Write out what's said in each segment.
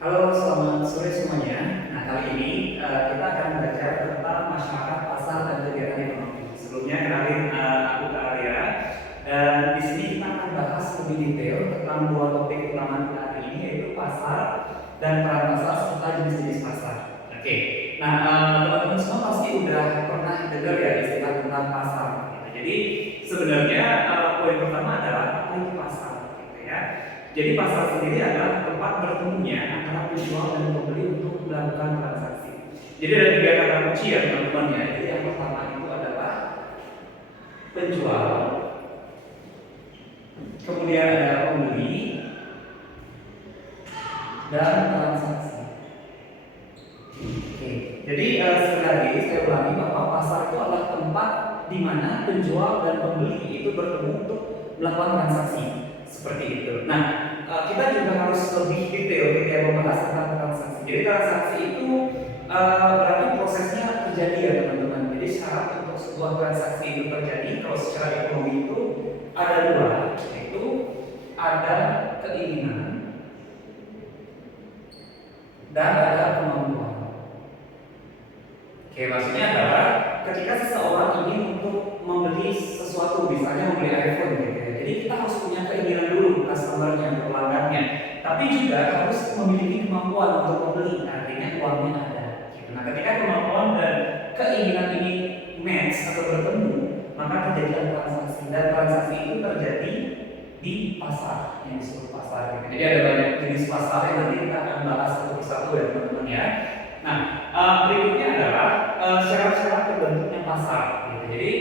Halo, selamat sore semuanya. Nah, kali ini kita akan belajar tentang masyarakat pasar dan kegiatan ekonomi. Sebelumnya kenalin aku Kak Arya. Dan di sini kita akan bahas lebih detail tentang dua topik utama kita hari ini, yaitu pasar dan peran pasar serta jenis-jenis pasar. Oke. Nah, teman-teman semua pasti udah pernah dengar ya istilah tentang pasar. Gitu. Jadi sebenarnya poin pertama adalah apa itu pasar, gitu ya. Jadi pasar sendiri adalah tempat bertemunya antara penjual dan pembeli untuk melakukan transaksi. Jadi ada tiga kata kunci ya teman-teman ya. Jadi yang pertama itu adalah penjual, kemudian ada pembeli dan transaksi. Oke. Jadi sekali lagi saya ulangi bahwa pasar itu adalah tempat di mana penjual dan pembeli itu bertemu untuk melakukan transaksi seperti itu. Nah, kita juga harus lebih detail ketika membahas tentang transaksi. Jadi transaksi itu berarti prosesnya terjadi ya teman-teman. Jadi syarat untuk sebuah transaksi itu terjadi kalau secara ekonomi itu ada dua, yaitu ada keinginan dan ada kemampuan. Oke, maksudnya adalah ketika seseorang ingin untuk membeli sesuatu, misalnya membeli iPhone gitu ya. Jadi kita harus punya keinginan dulu customernya, pelanggannya. Tapi juga harus memiliki kemampuan untuk membeli, artinya uangnya ada. Gitu. Nah, ketika kemampuan dan keinginan ini match atau bertemu, maka terjadi transaksi. Dan transaksi itu terjadi di pasar, yang disebut pasar. Gitu. Jadi ada banyak jenis pasar yang nanti kita akan bahas satu persatu ya teman-teman ya. Nah, berikutnya adalah syarat-syarat terbentuknya pasar. Gitu. Jadi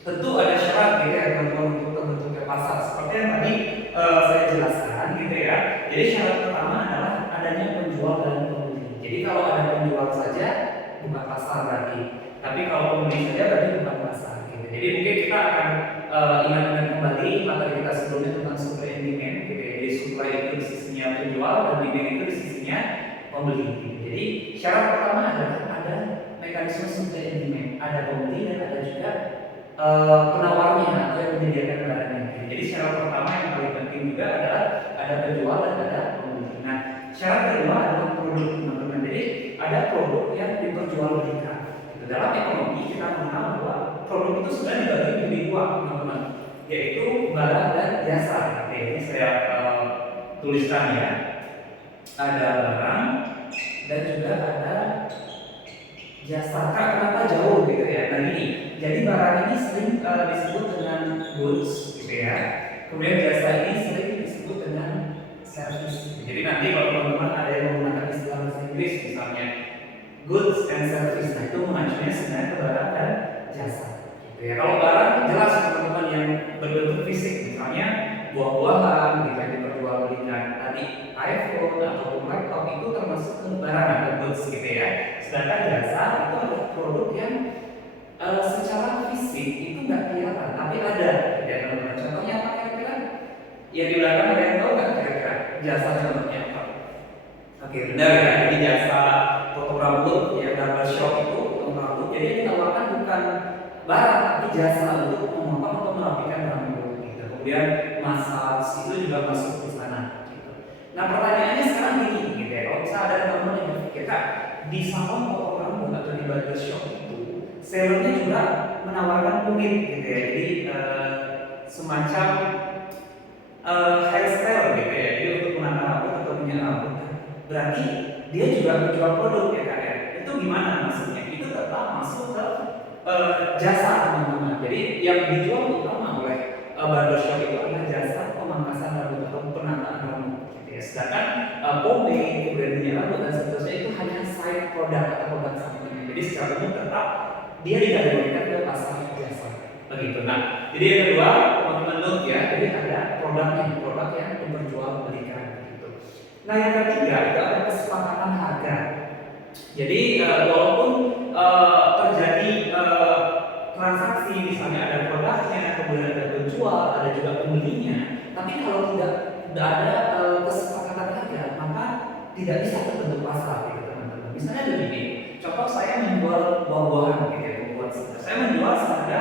tentu ada syarat gitu ya teman-teman untuk terbentuknya pasar. Seperti yang tadi saya jelaskan gitu ya. Jadi syarat pertama adalah adanya penjual dan pembeli. Jadi kalau ada penjual saja bukan pasar berarti. Tapi kalau pembeli saja berarti bukan pasar. Gitu. Jadi mungkin kita akan ingat-ingat kembali materi kita sebelumnya tentang supply and demand. Gitu ya. Jadi supply itu di sisinya penjual dan demand itu di sisinya pembeli. Gitu. Jadi syarat pertama adalah ada mekanisme supply and demand, ada pembeli dan ada juga penawarnya atau yang menyediakan barangnya. Jadi syarat pertama yang paling penting juga adalah ada penjual dan ada pembeli. Nah, syarat kedua adalah produk teman-teman. Jadi ada produk yang diperjualbelikan. Gitu. Dalam ekonomi kita mengenal bahwa produk itu sebenarnya dibagi menjadi dua teman-teman, yaitu barang dan jasa. Oke, ini saya tuliskan ya. Ada barang dan juga ada jasa. Kenapa jauh gitu ya? Nah gini, jadi barang ini sering disebut dengan goods gitu ya. Kemudian jasa ini sering disebut dengan service. Jadi nanti kalau teman-teman ada yang menggunakan istilah bahasa Inggris misalnya goods and service, nah itu mengacunya sebenarnya ke barang dan jasa. Gitu ya. Kalau barang jelas teman-teman yang berbentuk fisik, misalnya buah-buahan gitu yang diperjualbelikan, tadi iPhone atau laptop itu termasuk barang atau goods gitu ya. Sedangkan jasa itu adalah produk yang secara fisik itu nggak kelihatan, tapi ada. Ya teman-teman. Contohnya apa kira-kira? Ya di belakang ada yang tahu nggak kira-kira jasa contohnya apa? Oke, benar ya. Jadi jasa potong rambut ya, barbershop itu potong rambut. Jadi yang ditawarkan bukan barang tapi jasa untuk memotong atau merapikan rambut. Gitu. Kemudian massage itu juga masuk di sana. Gitu. Nah pertanyaannya sekarang gini, gitu ya. Kalau misalnya ada teman-teman yang berpikir, Kak, di salon potong rambut atau di barbershop itu sellernya juga menawarkan kulit gitu ya. Jadi semacam hairstyle gitu ya. Jadi untuk menata rambut atau minyak rambut. Berarti dia juga menjual produk ya Kak ya. Itu gimana maksudnya? Itu tetap masuk ke jasa teman-teman. Jadi yang dijual utama oleh barbershop itu adalah jasa pemangkasan rambut atau penataan rambut gitu ya. Sedangkan pomade, kemudian minyak rambut dan seterusnya itu hanya side product atau produk sampingan. Jadi secara umum tetap dia dikategorikan ke pasar jasa. Begitu. Nah, jadi yang kedua teman-teman note ya. Jadi ada produknya, produk yang diperjualbelikan gitu. Nah, yang ketiga itu ada kesepakatan harga. Jadi walaupun terjadi transaksi, misalnya ada produknya, kemudian ada penjual, ada juga pembelinya, tapi kalau tidak ada kesepakatan harga, maka tidak bisa terbentuk pasar gitu teman-teman. Misalnya begini, contoh saya menjual buah-buahan gitu ya, saya menjual seharga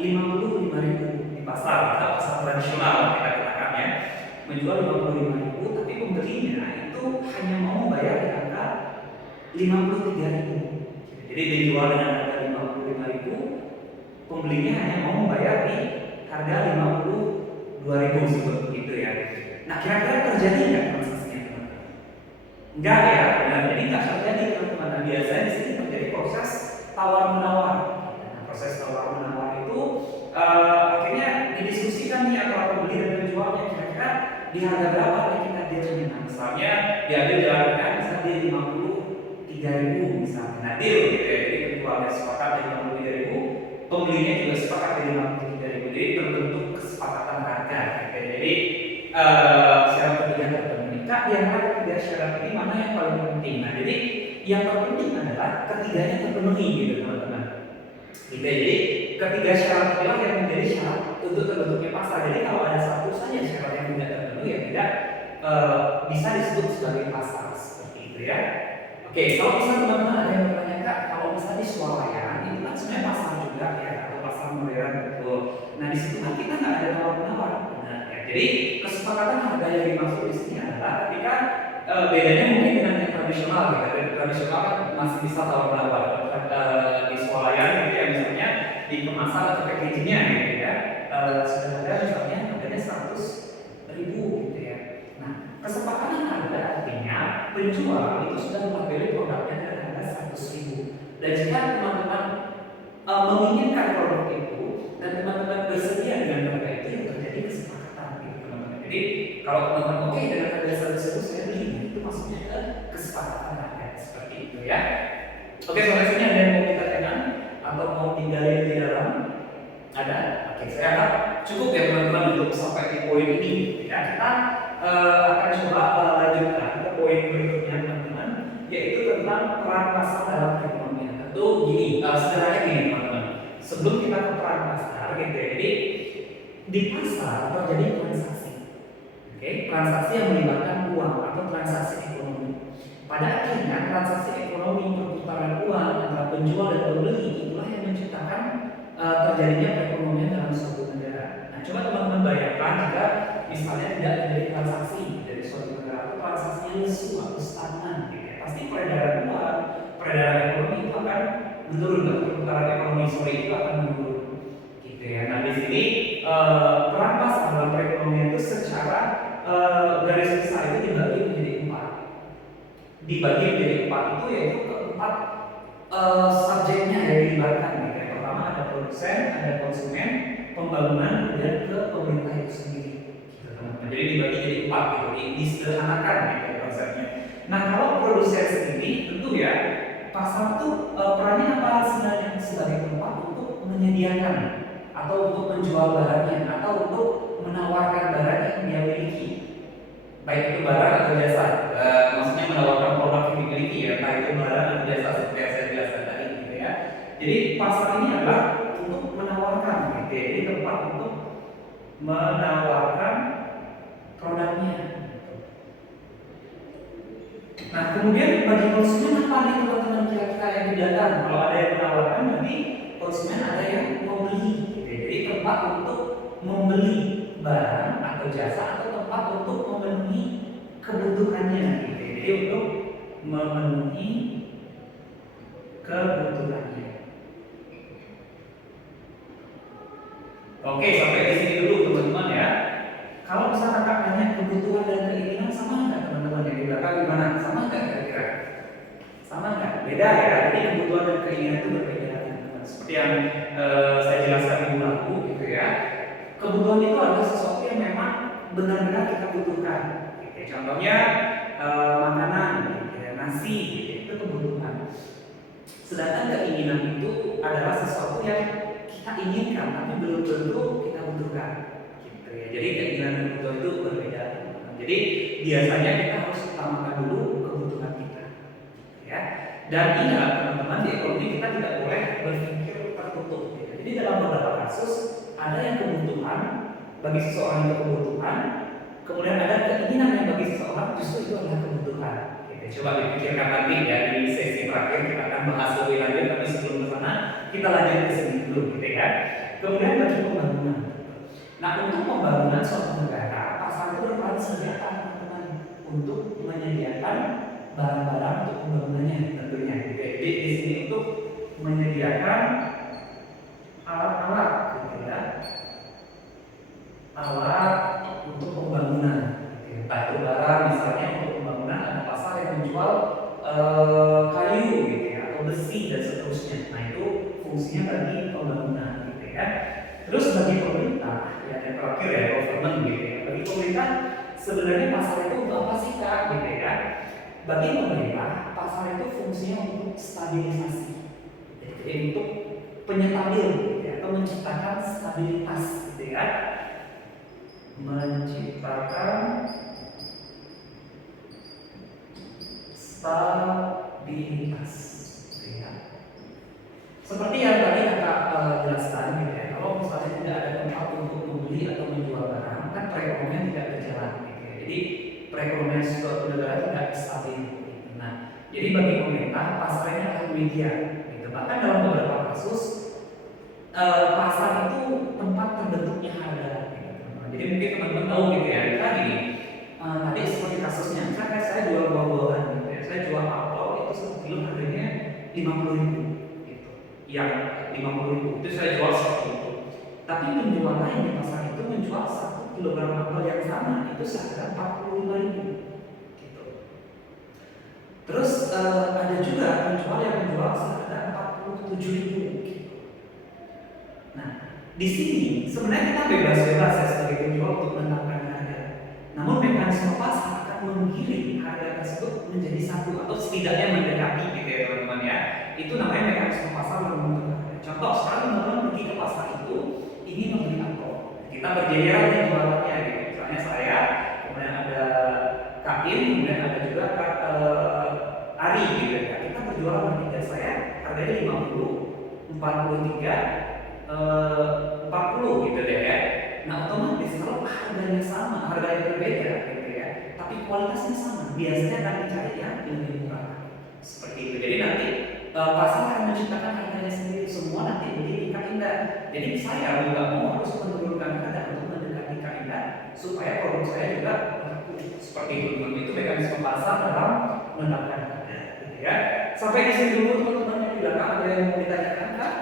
55.000 di pasar, atau pasar tradisional kita katakan ya. menjual 55.000, tapi pembelinya itu hanya mau membayar di angka 53.000. Jadi dijual dengan harga 55.000, pembelinya hanya mau membayar di harga 52.000 seperti itu ya. Nah, kira-kira terjadi nggak transaksinya teman-teman? Enggak ya, benar. Jadi nggak terjadi teman-teman. Nah, biasanya di sini terjadi proses tawar menawar. Nah, proses tawar menawar itu akhirnya didiskusikan nih antara pembeli dan penjualnya, kira-kira di harga berapa nih kita dealnya. Nah, misalnya diambil jalankan misalnya di 53.000 misalnya. Nah, deal gitu ya. Jadi penjualnya sepakat di 53.000, pembelinya juga sepakat di 53.000. Jadi terbentuk kesepakatan harga. Jadi syarat ketiga terpenuhi. Kak, di antara ketiga syarat ini mana yang paling penting? Nah, jadi yang terpenting adalah ketiganya terpenuhi gitu teman-teman. Gitu. Jadi ketiga syarat inilah yang menjadi syarat untuk terbentuknya pasar. Jadi kalau ada satu saja syarat yang tidak terpenuhi ya tidak bisa disebut sebagai pasar seperti itu ya. Oke, kalau misalnya teman-teman ada yang bertanya, Kak, kalau misalnya di swalayan itu kan sebenarnya pasar juga ya, atau pasar modern betul. Nah, di situ kan kita nggak ada tawar menawar. Jadi kesepakatan harga yang dimaksud di sini adalah ketika bedanya mungkin dengan yang tradisional ya. Tradisional kan masih bisa tawar menawar. Di swalayan gitu ya, misalnya di kemasan atau packagingnya gitu ya, sudah ada misalnya harganya 100.000 gitu ya. Nah, kesepakatan harga artinya penjual itu sudah melabeli produknya dengan harga 100.000. Dan jika teman-teman menginginkan produk itu dan teman-teman bersedia dengan harga itu, yang terjadi kesepakatan gitu teman-teman. Jadi kalau teman-teman oke dengan harga 100.000 saya beli, itu maksudnya ke kesepakatan harga seperti itu ya. Oke, sampai sini ada yang mau kita tanyakan atau mau digali di dalam? Ada? Oke, saya anggap cukup ya teman-teman untuk sampai di poin ini ya. Kita akan coba lanjutkan ke poin berikutnya teman-teman, yaitu tentang peran pasar dalam perekonomian. Tentu gini, sederhananya gini teman-teman. Sebelum kita ke peran pasar gitu ya, jadi di pasar terjadi transaksi. Oke, transaksi yang melibatkan uang atau transaksi ekonomi. Pada akhirnya transaksi ekonomi perputaran uang antara penjual dan pembeli itulah yang menciptakan terjadinya perekonomian dalam suatu negara. Nah, coba teman-teman bayangkan jika misalnya tidak terjadi transaksi dari suatu negara atau transaksinya lesu atau stagnan, gitu ya. Pasti peredaran uang, peredaran ekonomi itu akan menurun, atau perputaran ekonomi itu akan menurun, gitu ya. Nah, di sini peran pasar dalam perekonomian itu secara garis besar itu dibagi menjadi 4. Dibagi menjadi 4 itu yaitu keempat subjeknya yang dilibatkan. Gitu. Yang pertama ada produsen, ada konsumen, pembangunan, dan ke pemerintah itu sendiri. Gitu, teman-teman. Jadi dibagi jadi 4 gitu, disederhanakan gitu konsepnya. Nah, kalau produsen sendiri tentu ya pasar itu perannya apa sebenarnya? Sebagai tempat untuk menyediakan atau untuk menjual barangnya atau untuk menawarkan barang yang dia miliki, baik itu barang atau jasa. Maksudnya menawarkan produk yang dimiliki ya, baik itu barang atau jasa seperti yang saya jelaskan tadi gitu ya. Jadi pasar ini adalah untuk menawarkan gitu ya. Jadi tempat untuk menawarkan produknya. Nah, kemudian bagi konsumen apa nih teman-teman kira-kira yang didatangi? Kalau ada yang menawarkan, berarti konsumen ada yang membeli gitu ya. Jadi tempat untuk membeli barang atau jasa atau tempat untuk memenuhi kebutuhannya gitu. Jadi untuk memenuhi kebutuhannya. Oke, sampai di sini dulu teman-teman ya. Kalau misalnya kakak nanya kebutuhan dan keinginan sama nggak teman-teman yang di belakang gimana? Sama nggak kira-kira? Sama nggak? Beda ya. Jadi kebutuhan dan keinginan itu berbeda teman-teman. Seperti yang saya jelaskan di lagu gitu ya. Kebutuhan itu adalah sesuatu yang memang benar-benar kita butuhkan. Gitu. Contohnya makanan, gitu ya, nasi, gitu. Itu kebutuhan. Sedangkan keinginan itu adalah sesuatu yang kita inginkan, tapi belum tentu kita butuhkan. Gitu ya. Jadi keinginan dan kebutuhan itu berbeda. Jadi biasanya kita harus utamakan dulu kebutuhan kita. Gitu ya. Dan ingat teman-teman, di ekonomi kita tidak boleh berpikir tertutup. Gitu. Jadi dalam beberapa kasus ada yang kebutuhan bagi seseorang itu kebutuhan, kemudian ada keinginan yang bagi seseorang justru itu adalah kebutuhan. Gitu. Coba dipikirkan nanti ya di sesi terakhir kita akan bahas lebih lanjut, tapi sebelum ke sana kita lanjut ke sini dulu, gitu ya. Kemudian bagi pembangunan. Nah, untuk pembangunan suatu negara, pasar itu berperan barang-barang untuk pembangunannya tentunya. Jadi di sini untuk menyediakan alat-alat, gitu ya, alat untuk pembangunan, gitu ya. Batu bara misalnya untuk pembangunan, ada pasar yang menjual kayu, gitu ya, atau besi dan seterusnya. Nah itu fungsinya bagi pembangunan, gitu ya. Terus bagi pemerintah, ya yang terakhir ya government, gitu ya. Bagi pemerintah sebenarnya pasar itu untuk apa sih Kak, gitu ya? Bagi pemerintah pasar itu fungsinya untuk stabilisasi, jadi untuk penyetabil, gitu ya, atau menciptakan stabilitas, gitu ya, menciptakan stabilitas, gitu ya. Seperti yang tadi kakak jelaskan, gitu ya, kalau misalnya tidak ada tempat untuk membeli atau menjual barang, kan perekonomian tidak berjalan, gitu ya. Jadi perekonomian suatu negara tidak stabil. Gitu. Nah, jadi bagi pemerintah pasarnya adalah media. Gitu. Bahkan dalam beberapa kasus pasar itu tempat terbentuknya harga. Gitu. Nah, jadi mungkin teman-teman tahu gitu ya, kan gini. Tadi seperti kasusnya, misalnya saya jual buah-buahan, gitu ya. Saya jual apel itu 1 kilo harganya 50.000. Yang 50.000 itu saya jual seperti itu. Tapi penjual lain di pasar itu menjual 1 kilogram apel yang sama itu seharga 45.000 gitu. Terus ada juga penjual yang menjual seharga 47.000 gitu. Nah di sini sebenarnya kita bebas-bebas ya sebagai penjual untuk menetapkan harga. Namun mekanisme pasar akan menggiring harga tersebut menjadi satu atau setidaknya mendekati gitu ya teman-teman ya. Itu namanya mekanisme pasar membentuk harga. Contoh sekarang teman-teman pergi ke pasar itu ingin membeli apel, kita berjejeran di jualannya gitu. Misalnya saya, kemudian ada Kak Im, kemudian ada juga Kak Ari gitu ya. Kita berjualan bertiga, saya harganya 50, 43, 40 gitu deh ya. Nah otomatis kalau harganya sama, harganya berbeda gitu ya, tapi kualitasnya sama, biasanya akan dicari yang lebih murah. Seperti itu. Jadi nanti pasar akan menciptakan harganya sendiri, semua nanti beli di Kak Indah. Jadi saya juga mau harus menurunkan harga untuk mendekati Kak Indah supaya produk saya juga laku. Seperti itu. Itu mekanisme pasar dalam menetapkan harga. Gitu ya. Sampai di sini dulu teman-teman yang di belakang, ada yang mau ditanyakan Kak?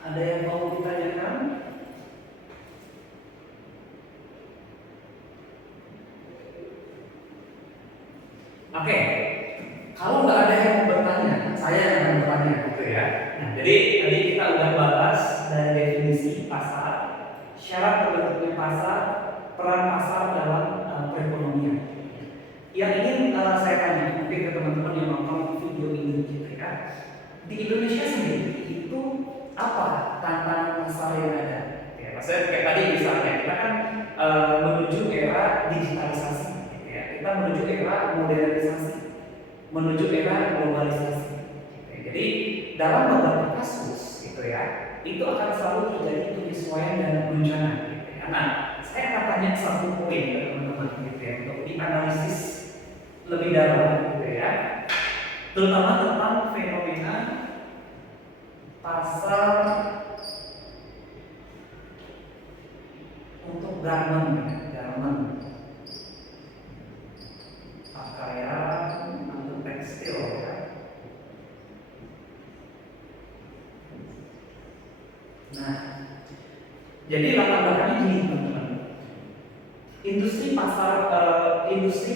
Ada yang mau ditanyakan? Oke, kalau nggak ada yang mau bertanya, saya yang akan bertanya gitu ya. Nah, jadi tadi kita udah bahas dari definisi pasar, syarat terbentuknya pasar, peran pasar dalam perekonomian. Yang ingin saya tanya mungkin ke teman-teman yang nonton video ini gitu ya. Di Indonesia sendiri itu apa tantangan pasar yang ada? Ya, maksudnya kayak tadi misalnya kita kan menuju era digitalisasi, gitu ya. Kita menuju era modernisasi, menuju era globalisasi. Gitu ya. Jadi dalam beberapa kasus, gitu ya, itu akan selalu terjadi penyesuaian dan goncangan. Gitu ya. Nah, saya akan tanya satu poin ke teman-teman, gitu ya, untuk dianalisis lebih dalam, gitu ya. Terutama tentang fenomena pasar untuk garment, pakaian atau tekstil ya. Nah, jadi latar belakangnya gini teman-teman. Industri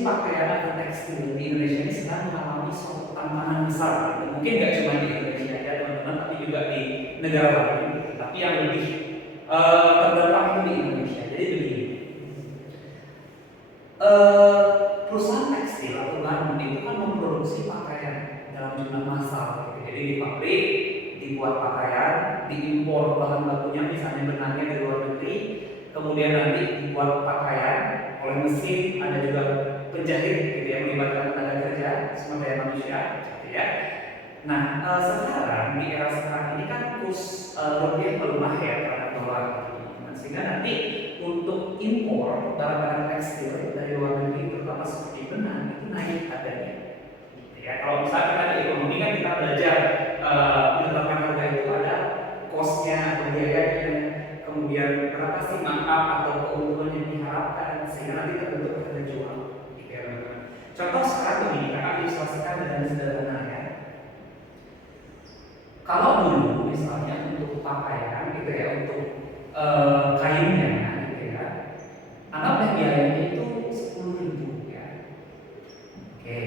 pakaian atau tekstil di Indonesia ini sedang mengalami suatu tantangan besar. Gitu. Mungkin nggak cuma di Indonesia ya teman-teman, tapi juga di negara lain. Gitu. Tapi yang lebih terdampak itu di Indonesia. Jadi begini, perusahaan tekstil atau garment itu kan memproduksi pakaian dalam jumlah massal. Gitu. Jadi di pabrik dibuat pakaian, diimpor bahan bakunya misalnya benangnya dari luar negeri. Kemudian nanti dibuat pakaian oleh mesin, ada juga penjahit gitu ya, melibatkan tenaga kerja, sumber daya manusia gitu ya. Nah sekarang di era sekarang ini kan kurs rupiah melemah ya terhadap dolar gitu. Nah, sehingga nanti untuk impor barang-barang tekstil dari luar negeri terutama seperti benang itu naik harganya gitu ya. Kalau misalnya kita di ekonomi kan kita belajar menetapkan harga itu kemudian berapa sih markup atau keuntungan yang diharapkan sehingga nanti terbentuk harga jual gitu ya teman-teman. Contoh sekarang begini, kakak ilustrasikan dengan sederhana ya. Kalau dulu misalnya untuk pakaian gitu ya, untuk kainnya gitu ya, anggaplah biayanya itu 10.000 ya. Oke.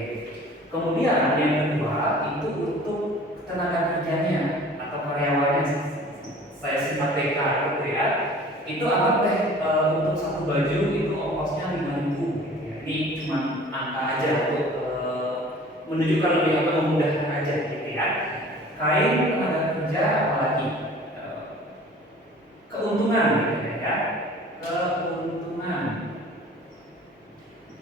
Kemudian yang kedua itu untuk tenaga kerjanya atau karyawannya, saya singkat TK gitu ya. Itu anggaplah untuk satu baju itu ongkosnya 5.000 gitu ya. Ini cuma angka aja untuk menunjukkan lebih apa memudahkan aja gitu ya. Kain tenaga kerja apalagi keuntungan gitu ya. Keuntungan.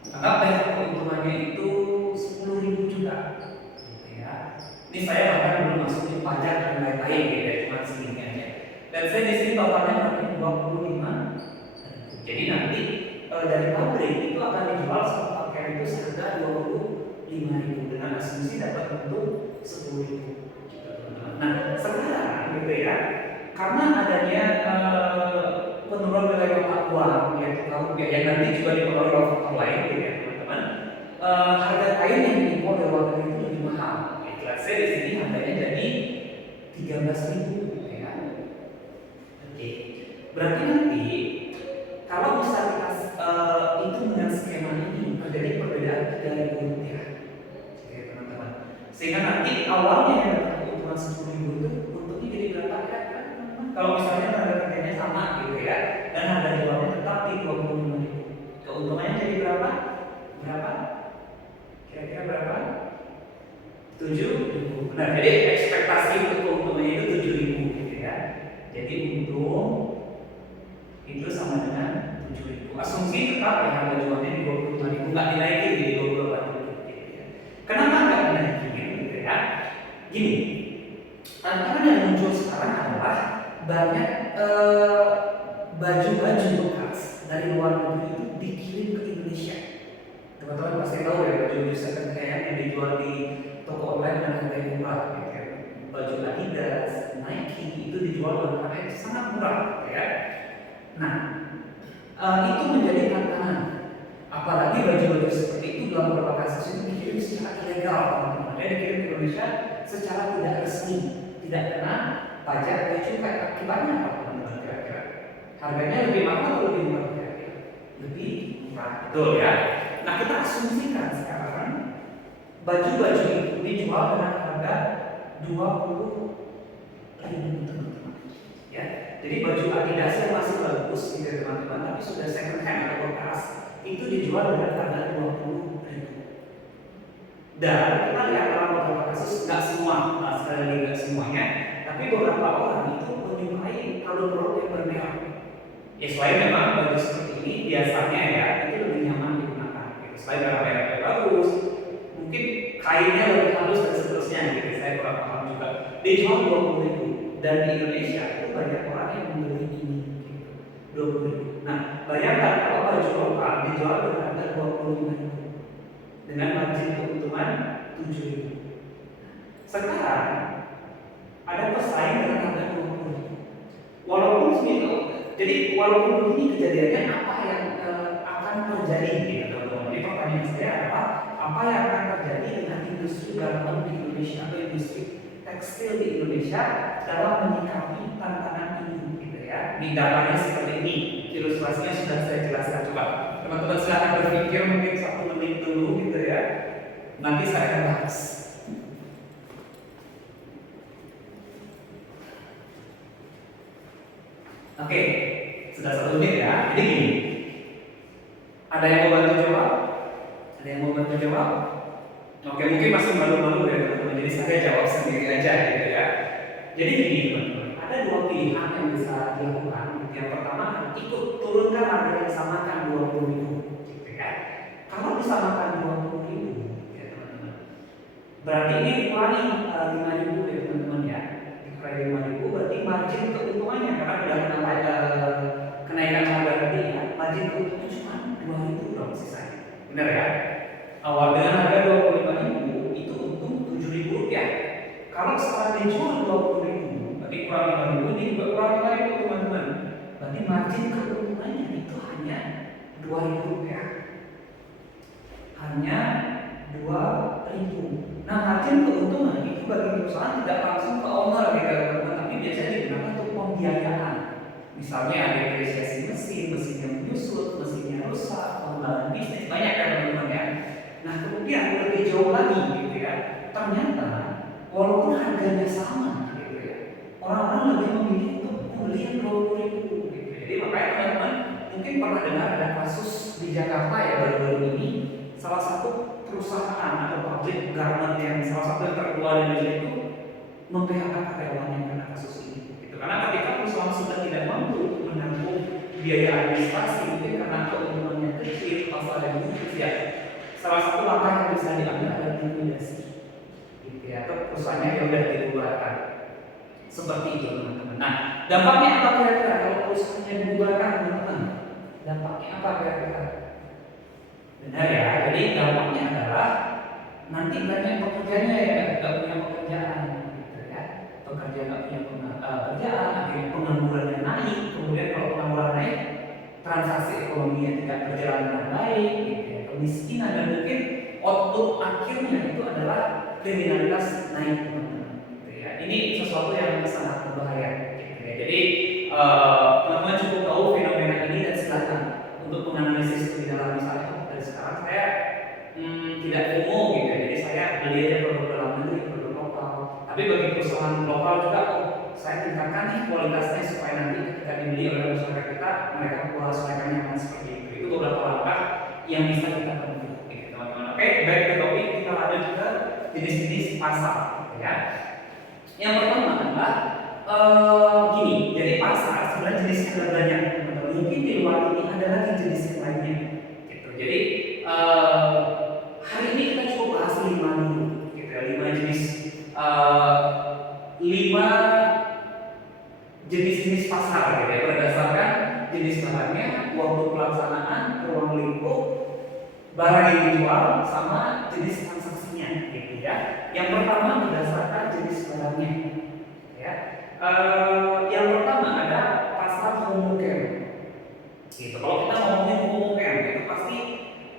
Anggaplah keuntungannya itu 10.000 juga gitu ya. Ini saya bahkan belum masukin pajak dan lain-lain gitu ya, cuma segini aja. Dan saya di sini totalnya berarti 25. Jadi nanti dari pabrik itu akan dijual satu pakaian itu seharga 25.000 dengan asumsi dapat untung 10.000. Nah sekarang gitu ya, karena adanya penurunan nilai mata uang yaitu kaum biaya yang nanti juga dipengaruhi oleh faktor lain gitu ya teman-teman. Harga kain yang diimpor dari luar negeri itu lebih mahal. Saya di sini harganya jadi 13.000 gitu ya. Oke. Berarti nanti kalau bisa kita itu dengan skema ini terjadi perbedaan 3.000 rupiah. Oke teman-teman. Sehingga nanti awalnya yang dapat keuntungan 10.000 itu untungnya jadi berapa ya kan teman-teman? Kalau misalnya harga kerjanya sama gitu ya dan harga jualnya tetap di 25.000, keuntungannya jadi berapa? Berapa? Kira-kira berapa? 7.000. Nah, jadi ekspektasi untuk keuntungannya itu 7.000 gitu ya. Jadi untung itu sama dengan 7.000. Asumsi tetap ya harga jualnya di 25.000, nggak dinaikin jadi 28.000 gitu ya. Kenapa nggak dinaikin gitu ya? Gini, tantangan yang muncul sekarang adalah banyak baju-baju bekas dari luar negeri itu dikirim ke Indonesia. Teman-teman pasti tahu ya baju second hand yang dijual di toko online dengan harga yang murah gitu ya. Baju Adidas, Nike itu dijual dengan harga yang sangat murah gitu ya. Nah, itu menjadi tantangan. Apalagi baju-baju seperti itu dalam beberapa kasus itu dikirim secara ilegal teman-teman. Dia dikirim ke Indonesia secara tidak resmi, tidak kena pajak dan cukai. Akibatnya apa teman-teman kira-kira? Harganya lebih mahal atau lebih murah kira-kira? Lebih murah, betul ya. Nah kita asumsikan sekarang baju-baju itu dijual dengan harga 20.000 teman-teman. Ya, jadi baju Adidas yang masih bagus gitu teman-teman, tapi sudah second hand atau bekas itu dijual dengan harga 20.000. Dan kita lihat dalam beberapa kasus nggak semua, sekali lagi nggak semuanya, tapi beberapa orang itu menyukai produk-produk yang bermerek. Ya selain memang baju seperti ini biasanya ya itu lebih nyaman digunakan. Selain karena mereknya bagus, mungkin kainnya lebih halus dan seterusnya gitu. Saya kurang paham juga. Dijual 20.000 dan di Indonesia itu banyak orang yang membeli ini gitu. 20.000. Nah, bayangkan kalau baju lokal dijual dengan harga 25.000 dengan margin keuntungan 7.000. Sekarang ada pesaing dengan harga 20.000. Walaupun segitu, jadi walaupun begini kejadiannya apa yang akan terjadi gitu teman-teman. Jadi pertanyaan saya adalah apa yang akan terjadi dengan industri garment di Indonesia atau industri tekstil di Indonesia dalam menyikapi tantangan ini gitu ya. Di datanya seperti ini, ilustrasinya sudah saya jelaskan. Coba teman-teman silahkan berpikir mungkin 1 menit dulu gitu ya. Nanti saya akan bahas. Oke, sudah 1 menit ya. Jadi gini, ada yang mau bantu jawab? Ada yang mau bantu jawab? Oke, mungkin masih malu-malu ya teman-teman. Jadi saya jawab sendiri aja gitu ya. Jadi gini teman-teman, ada 2 pilihan yang bisa dilakukan. Yang pertama, ikut turunkan harga yang samakan 20.000 gitu ya. Kalau disamakan 20.000 ya teman-teman, berarti ini dikurangi 5.000 ya teman-teman ya. Dikurangi 5.000 berarti margin keuntungannya karena sudah kena kenaikan harga tadi ya, margin keuntungannya cuma 2.000 dong sisanya. Benar ya? Awal dengan harga 25.000 itu untung 7.000 rupiah. Kalau sekarang dijual 20.000 berarti kurang 5.000, ini juga kurang 5.000 teman-teman. berarti margin keuntungannya itu hanya Rp2.000. Hanya 2.000. Nah, margin keuntungan itu bagi perusahaan tidak langsung ke owner gitu teman-teman, tapi biasanya digunakan untuk pembiayaan. Misalnya ada depresiasi mesin, mesinnya menyusut, mesinnya rusak, pengembangan bisnis, banyak ya teman-teman ya. Nah, kemudian lebih jauh lagi gitu ya, ternyata walaupun harganya sama gitu ya, orang-orang lebih memilih untuk membeli yang 20.000 gitu. Jadi makanya teman-teman mungkin pernah dengar ada kasus di Jakarta ya baru-baru ini, salah satu perusahaan atau pabrik garment yang salah satu yang tertua di Indonesia itu mem-PHK karyawannya karena kasus ini. Gitu. Karena ketika perusahaan sudah tidak mampu menampung biaya administrasi, mungkin karena keuntungannya kecil, pasar yang kecil ya, salah satu langkah yang bisa diambil adalah likuidasi. Gitu ya, atau perusahaannya yang sudah dibubarkan. Seperti itu teman-teman. Nah, dampaknya apa kira-kira kalau perusahaannya dibubarkan teman-teman? Dampaknya apa kira-kira? Benar ya, jadi dampaknya adalah nanti banyak pekerjanya ya nggak punya pekerjaan gitu ya, pekerja nggak punya pekerjaan, akhirnya penganggurannya naik, kemudian kalau pengangguran naik, transaksi ekonomi yang tidak berjalan dengan baik, gitu ya, kemiskinan dan mungkin output akhirnya itu adalah kriminalitas naik teman-teman. Gitu ya. Ini sesuatu yang sangat berbahaya. Gitu ya. Jadi teman-teman cukup tahu fenomena ini dan silakan untuk menganalisis lebih dalam. Misalnya dari sekarang saya tidak FOMO gitu ya, jadi saya beli aja produk dalam negeri, produk lokal. Tapi bagi perusahaan lokal juga, saya tingkatkan nih kualitasnya supaya nanti ketika dibeli oleh masyarakat kita, mereka puas, mereka nyaman seperti itu. Itu beberapa langkah yang bisa kita tempuh, gitu teman-teman. Oke, back ke topik, kita lanjut juga jenis-jenis pasar, gitu ya. Yang pertama adalah gini, jadi pasar sebenarnya jenisnya ada banyak, teman-teman. Mungkin di luar ini ada lagi jenis yang lainnya, gitu. Jadi hari ini kita coba bahas 5 dulu, gitu ya, 5 jenis 5 jenis-jenis pasar, gitu ya, berdasarkan jenis barangnya, waktu pelaksanaan, ruang lingkup, barang yang dijual, sama jenis transaksinya, gitu ya. Yang pertama berdasarkan jenis barangnya, ya. Yang pertama ada pasar homogene. Gitu. Kalau kita ngomongin homogene itu pasti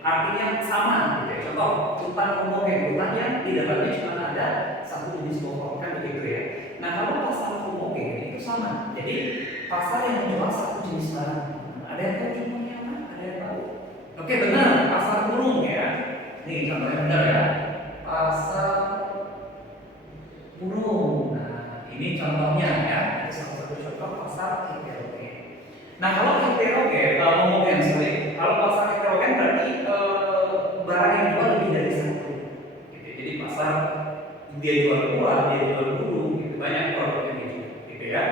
artinya sama, gitu ya. Contoh, hutan homogene, hutan yang di dalamnya cuma ada satu jenis pokok, kan begitu ya. Nah, kalau pasar homogene itu sama. Jadi pasar yang menjual satu jenis barang. Ada yang tahu contohnya apa? Ada yang tahu? Oke, benar, pasar burung ya. Nih contohnya benar ya. Pasar burung. Nah, ini contohnya ya. Ini salah satu contoh pasar heterogen. Nah, kalau heterogen, homogen, sorry. Kalau pasar heterogen berarti barang yang jual lebih dari satu. Jadi pasar dia jual buah, dia jual burung, gitu. Banyak produknya gitu ya.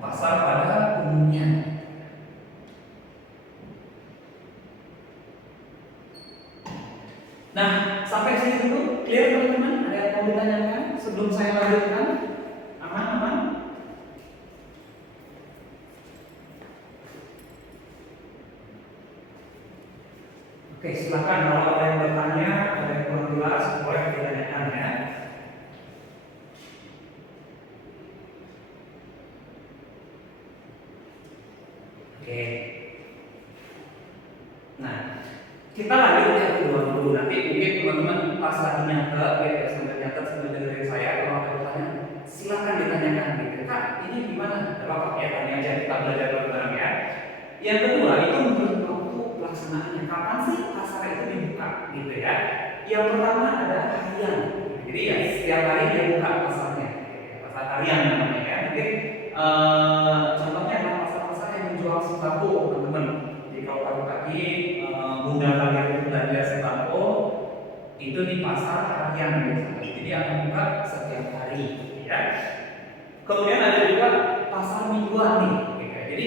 Pasar pada umumnya. Nah, sampai sini dulu, clear teman-teman? Ada yang mau ditanyakan sebelum saya lanjutkan? Aman? Oke, silakan kalau ada yang bertanya, ada yang kurang jelas, boleh ditanyakan ya. Oke. Nah, kita lanjut yang kedua dulu. Nanti mungkin teman-teman pas lagi nyatet, gitu ya, sambil nyatet sambil dengerin saya. Kalau ada pertanyaan, silakan ditanyakan gitu. Kak, ini gimana? Gak apa-apa ya, tanya aja, kita belajar bareng-bareng ya. Yang kedua itu menurut waktu pelaksanaannya. Kapan sih pasar itu dibuka, gitu ya? Yang pertama ada harian. Jadi ya setiap hari dia buka pasarnya, pasar harian namanya ya. Mungkin contohnya adalah pasar-pasar yang menjual sembako, teman-teman. Jadi kalau pagi-pagi bunda kalian belanja sembako itu di pasar harian biasanya. Jadi akan buka setiap hari, ya. Kemudian ada juga pasar mingguan nih, gitu. Jadi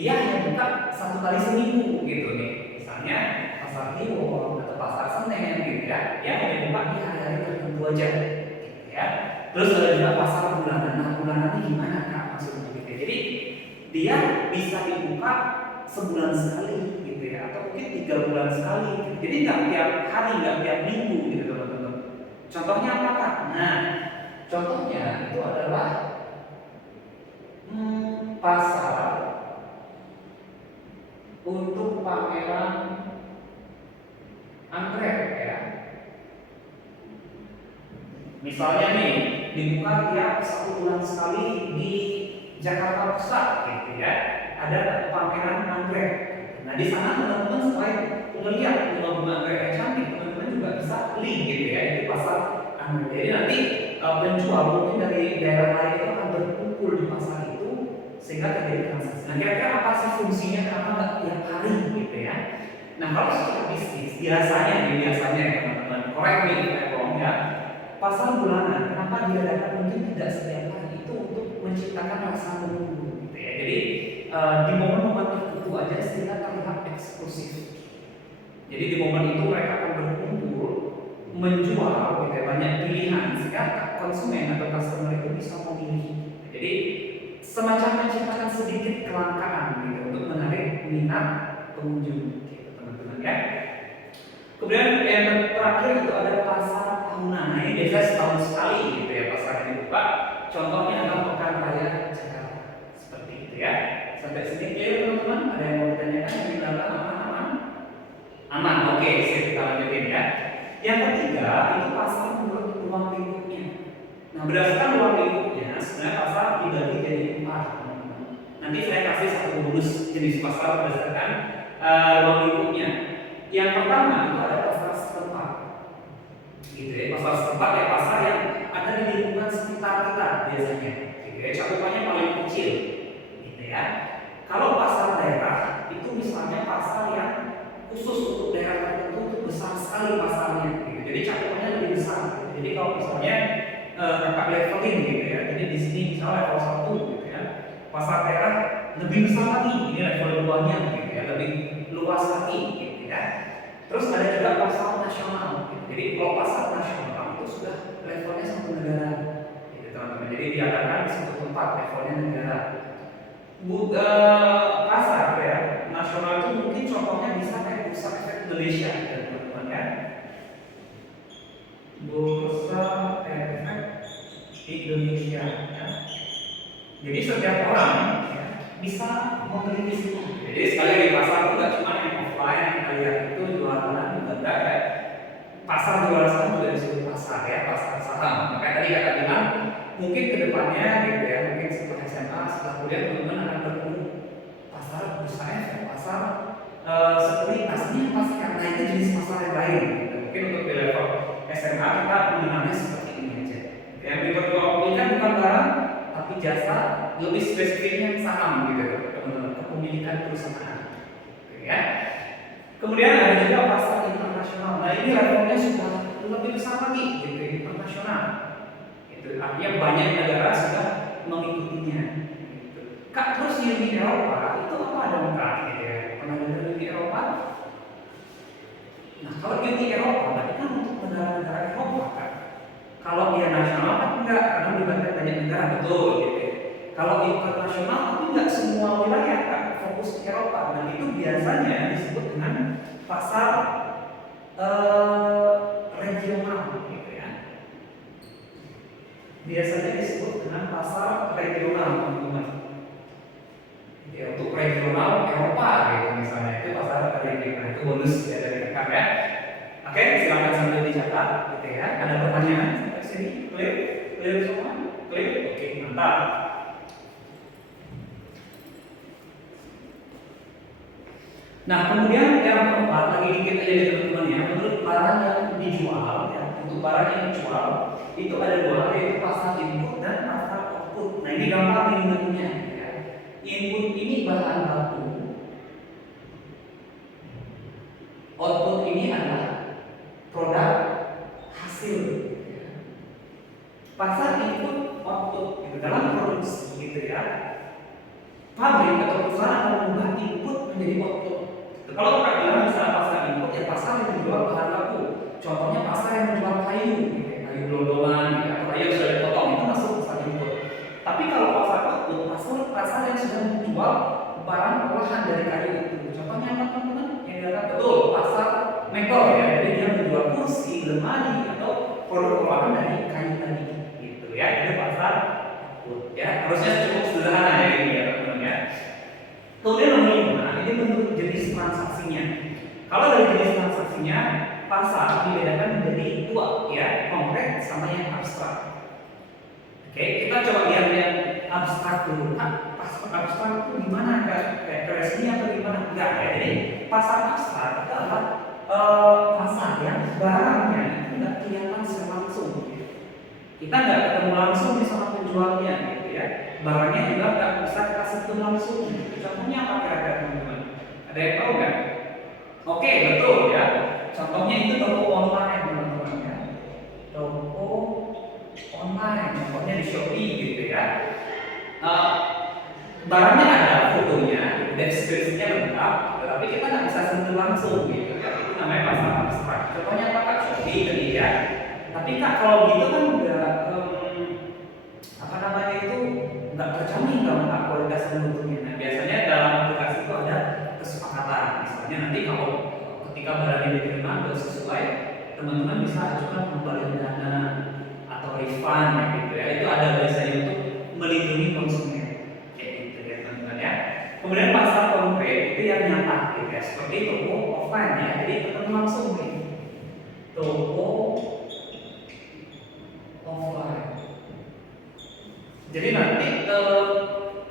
dia hanya buka satu kali seminggu, gitu nih. Misalnya pasar Kliwon atau pasar Senen, gitu ya. Dia hanya buka di hari-hari tertentu aja, gitu ya. Terus ada juga pasar bulanan. Nah, bulanan ini gimana Kak maksudnya gitu? Jadi dia bisa dibuka sebulan sekali, gitu ya, atau mungkin 3 bulan sekali. Gitu. Jadi nggak tiap hari, nggak tiap minggu, gitu teman-teman. Contohnya apa Kak? Nah, contohnya itu adalah pasar untuk pameran anggrek ya. Misalnya nih dibuka tiap 1 bulan sekali di Jakarta Pusat gitu ya. Ada pameran anggrek. Nah di sana teman-teman selain melihat bunga-bunga anggrek yang cantik, teman-teman juga bisa beli gitu ya. Itu pasar anggrek. Jadi nanti penjual mungkin dari daerah lain itu akan berkumpul di pasar itu sehingga terjadi transaksi. Nah kira-kira apa sih fungsinya, kenapa nggak tiap hari gitu ya? Nah kalau secara bisnis biasanya teman-teman correct me if I'm wrong ya, pasar bulanan kenapa diadakan mungkin tidak setiap hari itu untuk menciptakan rasa menunggu gitu ya. Jadi di momen-momen tertentu aja sehingga terlihat eksklusif. Jadi di momen itu mereka akan berkumpul menjual gitu ya, banyak pilihan sehingga konsumen atau customer itu bisa memilih. Jadi semacam menciptakan sedikit kelangkaan gitu untuk menarik minat pengunjung gitu teman-teman ya. Kemudian yang terakhir itu ada pasar tahunan. Nah ini biasa setahun sekali gitu ya pasar ini dibuka. Contohnya adalah Pekan Raya Jakarta seperti itu ya. Sampai sini clear teman-teman? Ada yang mau ditanyakan yang didalam aman? Aman. Oke, kita lanjutin ya. Yang ketiga itu pasar menurut ruang lingkupnya. Nah berdasarkan ruang lingkupnya sebenarnya pasar dibagi jadi 4 teman-teman. Nanti saya kasih satu bonus jenis pasar berdasarkan ruang lingkupnya. Yang pertama itu ada pasar setempat, gitu ya. Pasar setempat ya pasar yang ada di lingkungan sekitar kita biasanya, gitu ya. Cakupannya paling kecil, gitu ya. Kalau pasar daerah itu misalnya pasar yang khusus untuk daerah tertentu itu besar sekali pasarnya, gitu. Jadi cakupannya lebih besar. Gitu. Jadi kalau misalnya kakak leveling, gitu ya. Jadi di sini misalnya level 1, gitu ya. Pasar daerah lebih besar lagi, ini level 2-nya, gitu ya. Lebih luas lagi. Gitu. Ya. Terus ada juga pasar nasional. Gitu. Jadi kalau pasar nasional itu sudah levelnya satu negara, gitu, teman-teman. Jadi diadakan di satu tempat levelnya negara. Pasar ya nasional itu mungkin contohnya bisa kayak Bursa Efek Indonesia, ya, teman-teman ya. Bursa Efek Indonesia. Ya. Jadi setiap orang ya, bisa membeli di situ. Jadi sekali lagi pasar itu nggak cuma yang offline yang kita lihat itu jualan juga enggak ya. Pasar jualan saham juga disebut pasar ya, pasar saham. Makanya tadi kakak bilang mungkin kedepannya gitu ya, mungkin setelah SMA, setelah kuliah teman-teman akan bertemu pasar bursa efek, pasar sekuritas ini pasti karena itu jenis pasar yang lain. Gitu. Mungkin untuk di level SMA kita mengenalnya seperti ini aja. Yang diperjualbelikan bukan barang tapi jasa, lebih spesifiknya saham gitu teman-teman, kepemilikan perusahaan ya. Kemudian ada juga pasar internasional. Nah ini levelnya sudah lebih besar lagi gitu, internasional itu artinya banyak negara sudah mengikutinya gitu. Kak, terus Uni Eropa itu apa dong Kak gitu ya, pernah dengar Uni Eropa? Nah kalau Uni Eropa berarti kan untuk negara-negara Eropa kan. Kalau dia nasional kan enggak, karena melibatkan banyak negara, betul gitu. Kalau internasional tapi enggak semua wilayah kan fokus di Eropa, dan itu biasanya disebut dengan pasar regional gitu ya. Biasanya disebut dengan pasar regional teman-teman. Ya, untuk regional Eropa gitu misalnya itu pasar regional, itu bonus ya dari kakak ya. Oke, silakan sambil dicatat gitu ya. Ada pertanyaan sampai sini? Clear? Clear semua? Clear? Oke, mantap. Nah, kemudian yang keempat lagi dikit aja ya teman-teman ya. Menurut barang yang dijual ya, untuk barang yang dijual itu ada 2, yaitu pasar input dan pasar output. Nah, ini gampang diingatnya ya. Input ini bahan baku. Output ini adalah produk hasil. Pasar input output gitu, dalam produksi gitu ya. Pabrik atau perusahaan akan mengubah input menjadi output. Kalau kita bilang misalnya pasar input ya pasar yang menjual bahan baku. Contohnya pasar yang menjual kayu, gitu, kayu gelondongan, gitu, atau kayu yang sudah dipotong itu masuk pasar input. Tapi kalau pasar output, pasar yang sudah menjual barang olahan dari kayu itu. Contohnya apa teman-teman? Yang dikatakan betul pasar mebel ya. Jadi dia menjual kursi, lemari atau produk olahan dari kayu tadi, gitu ya. Itu pasar output ya. Harusnya cukup sederhana ya. pastinya pasar dibedakan menjadi dua ya, konkret sama yang abstrak. Oke, kita coba lihat yang abstrak dulu. Pasar abstrak itu gimana? Kayak keresmian atau gimana? Enggak ya. Jadi pasar abstrak itu adalah pasar yang barangnya itu nggak kelihatan secara langsung. Kita nggak ketemu langsung nih sama penjualnya gitu ya. Barangnya juga nggak bisa kita sentuh langsung. Contohnya apa kira-kira teman-teman? Ada yang tahu nggak? Oke, betul ya. Contohnya itu toko online teman-teman ya. Toko online, contohnya di Shopee gitu ya. Barangnya ada fotonya, deskripsinya lengkap, tetapi kita nggak bisa sentuh langsung gitu ya. Itu namanya pasar abstrak. Contohnya apa kak? Shopee tadi ya. Tapi kak kalau gitu kan udah apa namanya itu nggak terjamin kalau nggak kualitas dan mutunya. Nah biasanya dalam aplikasi itu ada kesepakatan. Misalnya nanti kalau ketika barangnya diterima nggak sesuai, teman-teman bisa ajukan pengembalian dana atau refund ya gitu ya. Itu ada biasanya untuk melindungi konsumen kayak gitu ya teman-teman ya. Kemudian pasar konkret itu yang nyata gitu ya, seperti toko offline ya. Jadi ketemu langsung nih toko offline. Jadi nanti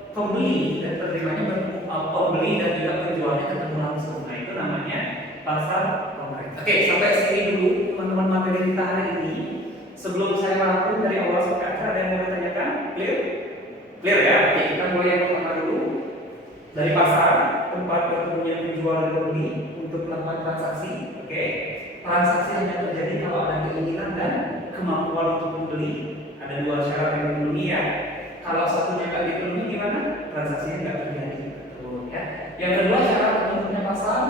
pembeli dan penerimanya bertemu, pembeli dan juga penjualnya ketemu langsung. Nah itu namanya pasar konkret. Oke, sampai sini dulu teman-teman materi kita hari ini. Sebelum saya rangkum dari awal sampai akhir, ada yang mau ditanyakan? Clear? Clear ya? Oke, kita mulai yang pertama dulu. Dari pasar, tempat bertemunya penjual dan pembeli untuk melakukan transaksi. Oke, transaksi hanya terjadi kalau ada keinginan dan kemampuan untuk membeli. Ada dua syarat yang dipenuhi ya. Kalau satunya nggak dipenuhi gimana? Transaksinya nggak terjadi. Betul ya. Yang kedua syarat tertentunya pasar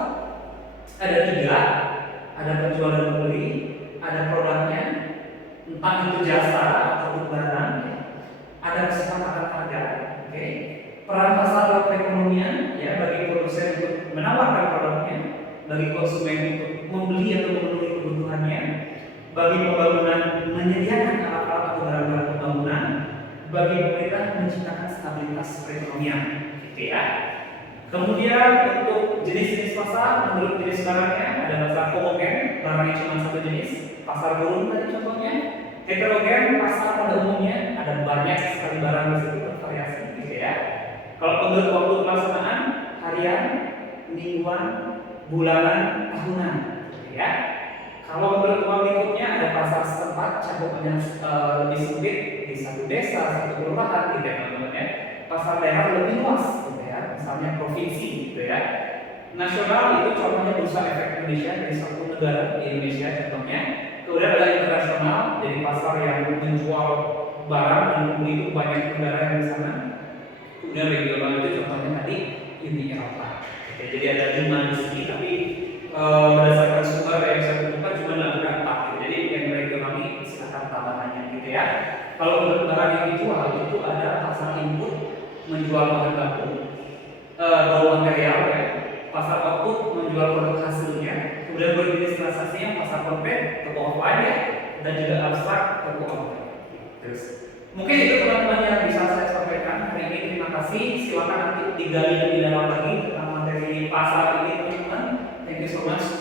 ada tiga. Ada penjual dan pembeli, ada produknya, entah itu jasa atau barang, ada kesepakatan harga. Oke. Peran pasar dalam perekonomian ya bagi produsen untuk menawarkan produknya, bagi konsumen untuk membeli atau memenuhi kebutuhannya, bagi pembangunan menyediakan alat-alat atau barang-barang pembangunan, bagi pemerintah menciptakan stabilitas perekonomian, gitu ya. Kemudian untuk jenis-jenis pasar, menurut jenis barangnya ada pasar homogen, barangnya cuma satu jenis, pasar burung tadi contohnya, heterogen, pasar pada umumnya ada banyak sekali barang di situ bervariasi, gitu ya. Kalau menurut waktu pelaksanaan harian, mingguan, bulanan, tahunan, gitu ya. Kalau menurut uang lingkupnya ada pasar setempat cakupannya lebih sempit di satu desa, satu kelurahan, gitu ya teman-teman ya. Pasar daerah lebih luas, gitu ya, misalnya provinsi, gitu ya. Nasional itu contohnya Bursa Efek Indonesia dari satu negara di Indonesia contohnya. Kemudian ada internasional, jadi pasar yang menjual barang dan membeli itu banyak negara yang di sana. Kemudian regional itu contohnya tadi Uni Eropa. Oke, jadi ada 5 di sini, tapi berdasarkan sumber yang saya temukan cuma melakukan 4 gitu. Jadi yang regional ini silakan tambahannya gitu ya. Kalau untuk barang yang dijual itu ada pasar input menjual bahan baku, raw material ya, pasar output menjual produk hasilnya, kemudian berjenis transaksinya pasar konkret, toko offline ya, dan juga abstrak toko online. Terus mungkin itu teman-teman yang bisa saya sampaikan hari ini. Terima kasih. Silakan nanti digali lebih dalam lagi tentang materi pasar ini teman-teman. Thank you so much.